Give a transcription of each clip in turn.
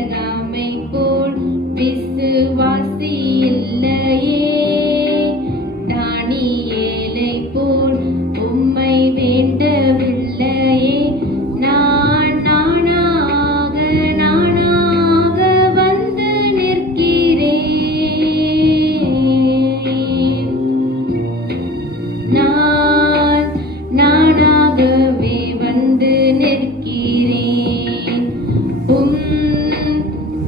ஆபிரகாமை போல் விசுவாசி இல்லையே, தானியேலை போல் உம்மை வேண்டவில்லையே. நான் நானாக வந்து நிற்கிறேன். நான் நானாகவே வந்து நிற்கிறேன்.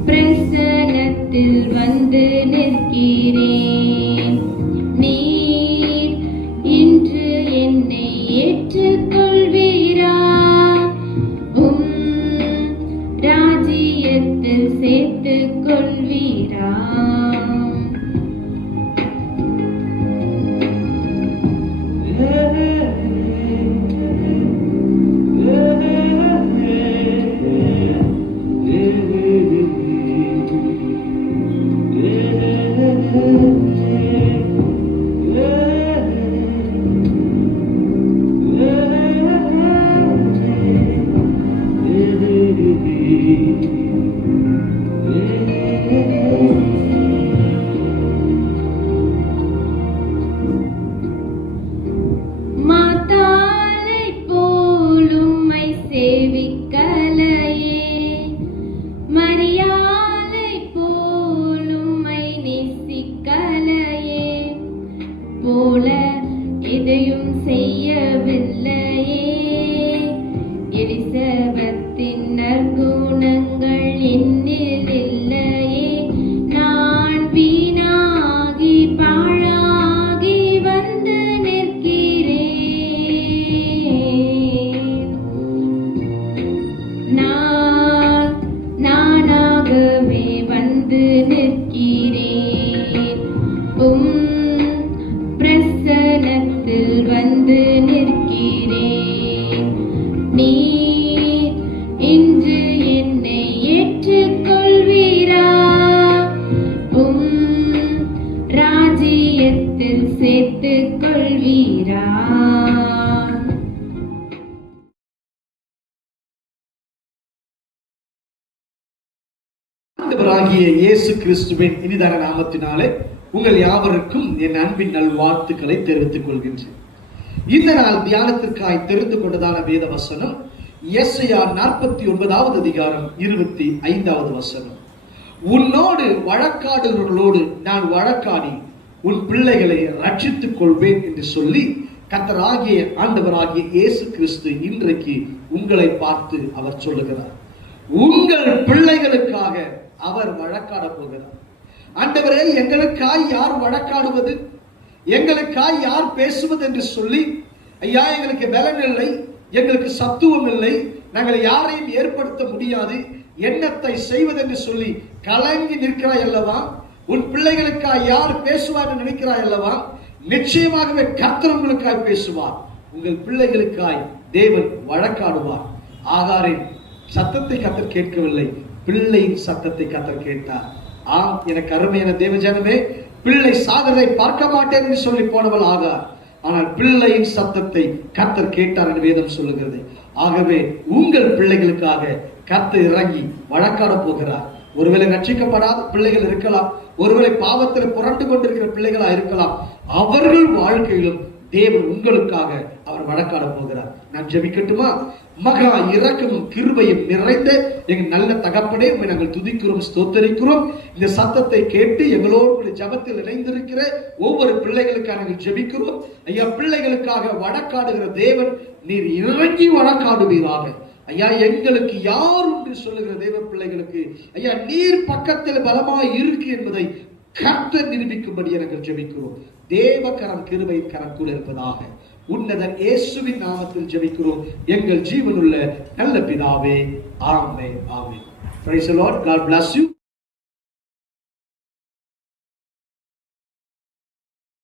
பிரசன்னத்தில் வந்து நிற்கிறேன். நீர் இன்று என்னை ஏற்றுக்கொள்வீரா? ராஜ்யத்தில் சேர்த்துக் கொள்வீரா? மாதாளை போல் உம்மை சேவிக்கலையே, மரியாளை போல் உம்மை நேசிக்கலையே, போல எதையும் செய்யவில்லையே. எலிசபெத்தின் நற்குணங்கள் என்னில் இல்லையே. நான் வீணாகி பாழாகி வந்து நிற்கிறேன். நான் நானாகவே வந்து நிற்கிறேன். பிரசன்னத்தில் வந்து நிற்கிறேன். நீர் இன்று என்னை ஏற்றுக்கொள்வீரா? ராஜ்யத்தில் சேர்த்துக் கொள்வீரா? ஆண்டவராகிய இயேசு கிறிஸ்துவின் இனிதான நாமத்தினாலே உங்கள் யாவருக்கும் என் அன்பின் நல்வாழ்த்துக்களை தெரிவித்துக் கொள்கின்றேன். இந்த நாள் தியானத்திற்காய் தெரிந்து கொண்டதான வேத வசனம் எஸ்ஐயா 49வது அதிகாரம் 25வது வசனம். உன்னோடு வழக்காடுகிறவர்களோடு நான் வழக்காடி உன் பிள்ளைகளை ரட்சித்துக் கொள்வேன் என்று சொல்லி கர்த்தராகிய ஆண்டவராகிய இயேசு கிறிஸ்து இன்றைக்கு உங்களை பார்த்து அவர் சொல்லுகிறார். உங்கள் பிள்ளைகளுக்காக அவர் வழக்காட போகிறார். ஆண்டவரே, எங்களுக்காய் யார் வழக்காடுவது, எங்களுக்காய் யார் பேசுவது என்று சொல்லி, ஐயா எங்களுக்கு பலன் இல்லை, எங்களுக்கு சத்துவம் இல்லை, நாங்கள் யாரையும் ஏற்படுத்த முடியாது, எண்ணத்தை செய்வதென்று சொல்லி கலங்கி நிற்கிறாய் அல்லவா? உன் பிள்ளைகளுக்காய் யார் பேசுவார் நினைக்கிறாய் அல்லவா? நிச்சயமாகவே கர்த்தர் உங்களுக்காய் பேசுவார். உங்கள் பிள்ளைகளுக்காய் தேவன் வழக்காடுவார். ஆகாரின் சத்தத்தை கர்த்தர் கேட்கவில்லை, பிள்ளையின் சத்தத்தை கர்த்தர் கேட்டார். ஆம், எனக்கு அருமையான தேவஜனமே, பிள்ளை சாகிறதை பார்க்க மாட்டேன் என்று சொல்லி போனவள் ஆகார். ஆனால் பிள்ளையின் சத்தத்தை கர்த்தர் கேட்டார் என்று வேதம் சொல்லுகிறது. ஆகவே உங்கள் பிள்ளைகளுக்காக கர்த்தர் இறங்கி வழக்காட போகிறார். ஒருவேளை ரட்சிக்கப்படாத பிள்ளைகள் இருக்கலாம், ஒருவேளை பாவத்தில் புரண்டு கொண்டிருக்கிற பிள்ளைகளா இருக்கலாம். அவர்கள் வாழ்க்கையிலும் தேவன் உங்களுக்காக அவர் வழக்காட போகிறார். நான் ஜெபிக்கட்டுமா? மகா இரக்கமும் கிருபையும் நிறைந்த எங்கள் நல்ல தகப்பனே, நாங்கள் துதிக்கிறோம், ஸ்தோத்தரிக்கிறோம். இந்த சத்தத்தை கேட்டு எங்களோடு ஜெபத்தில் இணைந்திருக்கிற ஒவ்வொரு பிள்ளைகளுக்காக நாங்கள் ஜெபிக்கிறோம். ஐயா, பிள்ளைகளுக்காக வழக்காடுகிற தேவன் நீர் இறங்கி வழக்காடுவீராக. ஐயா, எங்களுக்கு யார் என்று சொல்லுகிற தேவ பிள்ளைகளுக்கு ஐயா நீர் பக்கத்தில் பலமாய் இருக்கு என்பதை கர்த்தர் நிரூபிக்கும்படி நாங்கள் ஜெபிக்கிறோம். தேவ கரம் கிருபை கரம் கூட இருப்பதாக உன்னதன் இயேசுவின் நாமத்தில் ஜெபிக்கிறோம் எங்கள் ஜீவனுள்ள நல்ல பிதாவே. ஆமென், ஆமென். Praise the Lord. God bless you.